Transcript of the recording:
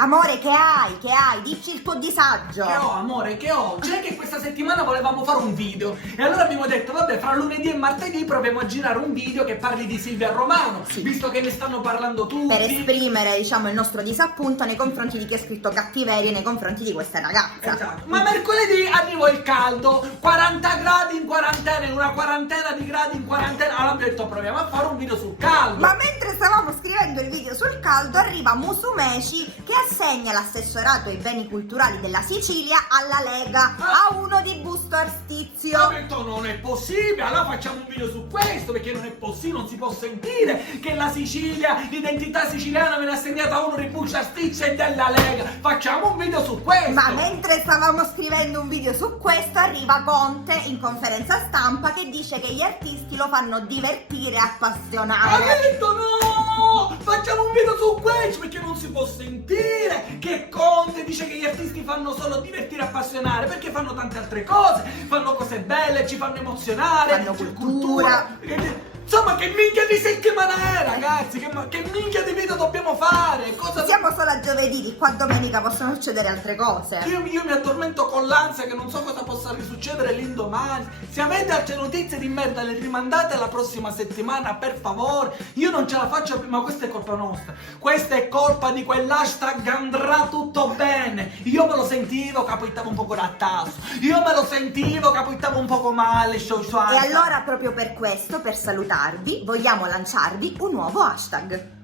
Amore, che hai? Che hai? Dici il tuo disagio. Che ho, amore, che ho? C'è che questa settimana volevamo fare un video e allora abbiamo detto, vabbè, fra lunedì e martedì proviamo a girare un video che parli di Silvia Romano, Sì. visto che ne stanno parlando tutti. Per esprimere, diciamo, il nostro disappunto nei confronti di chi ha scritto cattiverie nei confronti di questa ragazza. Esatto. Ma mercoledì arrivò il caldo, 40 gradi in quarantena, in una quarantena di gradi in quarantena. Allora abbiamo detto, proviamo a fare un video sul caldo. Ma mentre stavamo scrivendo il video sul caldo arriva Musumeci che assegna l'assessorato ai beni culturali della Sicilia alla Lega a uno di Busto Arstizio. Ho detto non è possibile, allora facciamo un video su questo perché non è possibile, non si può sentire che la Sicilia, l'identità siciliana viene assegnata a uno di Busto Arstizio e della Lega. Facciamo un video su questo. Ma mentre stavamo scrivendo un video su questo arriva Conte in conferenza stampa che dice che gli artisti lo fanno divertire e Ha appassionare. detto no! Facciamo un video su questo perché non si può sentire che Conte dice che gli artisti fanno solo divertire e appassionare, perché fanno tante altre cose, fanno cose belle, ci fanno emozionare, Fanno c'è cultura. Insomma, che minchia di settimana è, ragazzi? Che minchia di video dobbiamo fare? Cosa Siamo solo a giovedì, di qua a domenica possono succedere altre cose. Io mi addormento con l'ansia che non so cosa possa risuccedere l'indomani. Se avete altre notizie di merda le rimandate la prossima settimana, per favore. Io non ce la faccio più, ma questa è colpa nostra. Questa è colpa di quell'hashtag andrà tutto bene. Io me lo sentivo, capoittavo un poco da tasso. Io me lo sentivo, capoittavo un poco male, E allora proprio per questo, per salutarvi, vogliamo lanciarvi un nuovo hashtag.